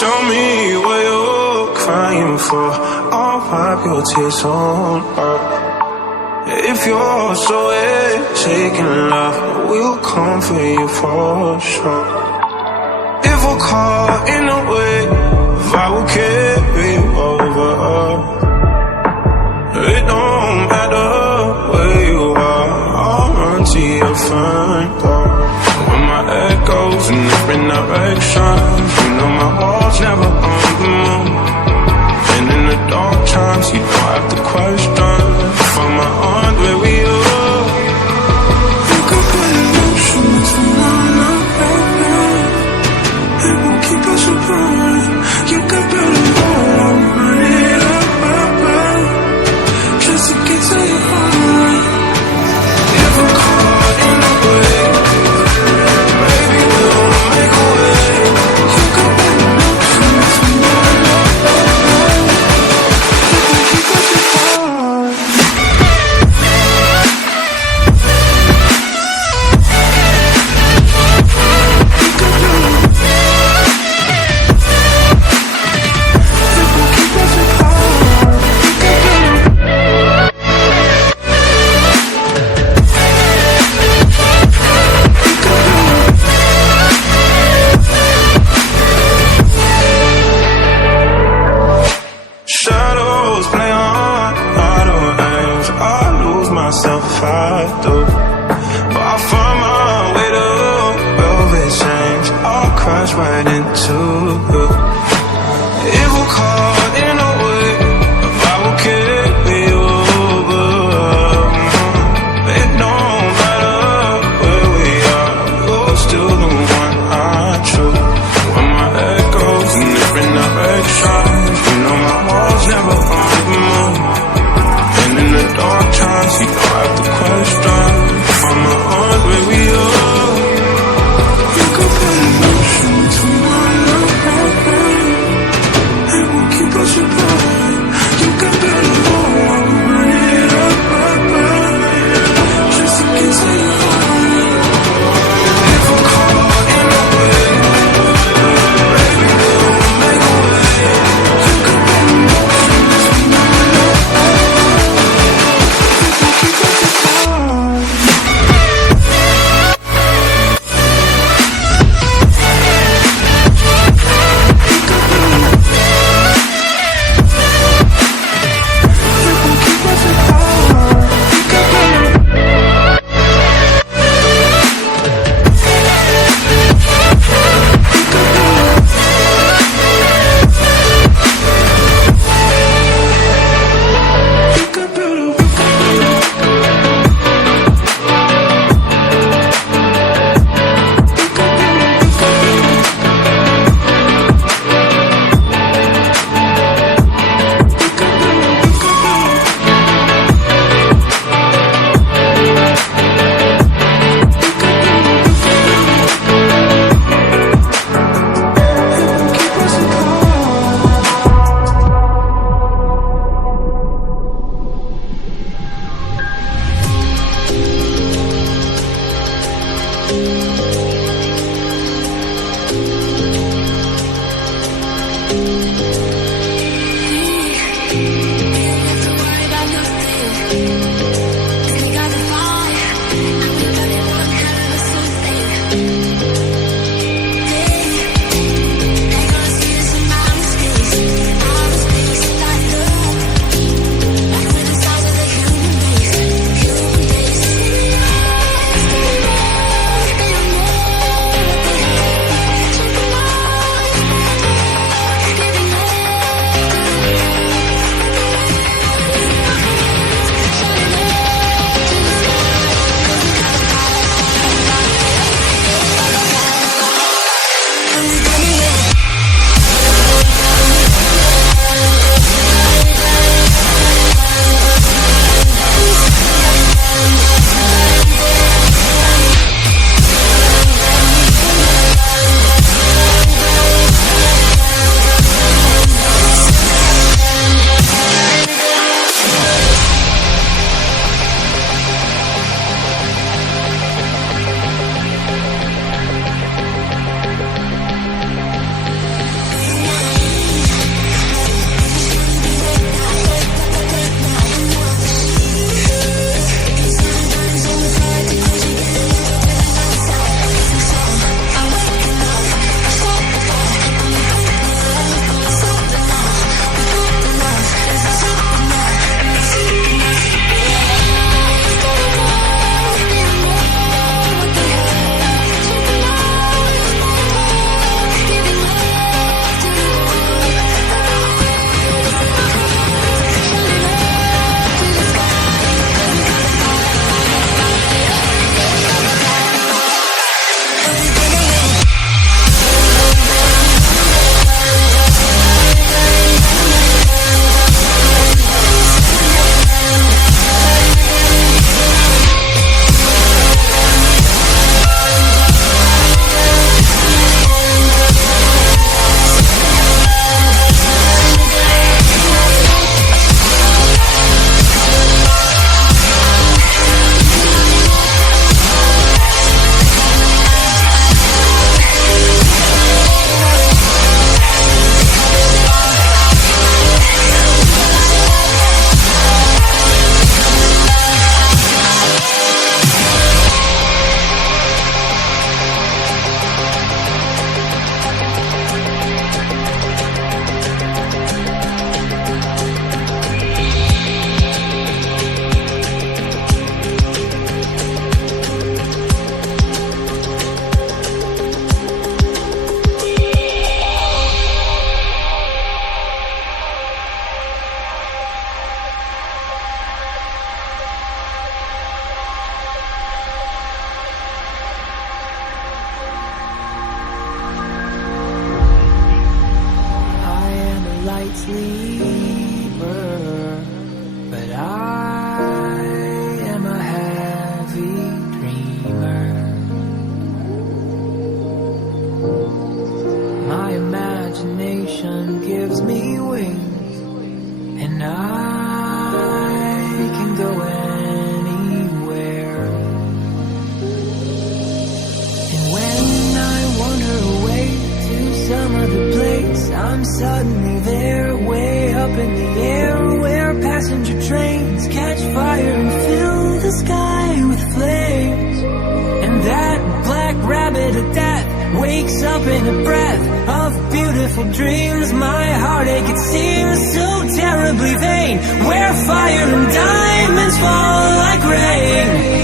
Tell me what you're crying for. I'll wipe your tears on up. If you're so taking love, we'll come for you for sure. If we're caught in a wave, I will carry you over. It don't matter where you are, I'll run to your front door. When my head goes in different directions, you know my heart's never on the moon. And in the dark times, you don't have to question. Find my heart where we are. You can put emotions from on up. It won't keep us apart. You can build a wall, run it up, just to get to your heart. If we're caught in a wave, baby, we'll make a way. You can put emotions from on up. It won't keep us apart. Shadows play on auto aims. I lose myself if I do, but I find my way to velvet change. I'll crash right into you. If we're caught in a wave, I will carry you over. It don't matter where we are, you're still the one I choose. When my head goes in different directions, you know my heart's never on the moon. And in the dark times, you don't have to question. Find my heart where we are. You can put emotions from one up. It won't keep us apart. You can build a wall, run it up, just to get to your heart. If we're caught in a wave, baby, we'll make a way. You can put emotions from one up. It won't keep us apart. suddenly they're way up in the air, where passenger trains catch fire and fill the sky with flames. And that black rabbit of death wakes up in a breath of beautiful dreams. My heartache, it seems so terribly vain, where fire and diamonds fall like rain.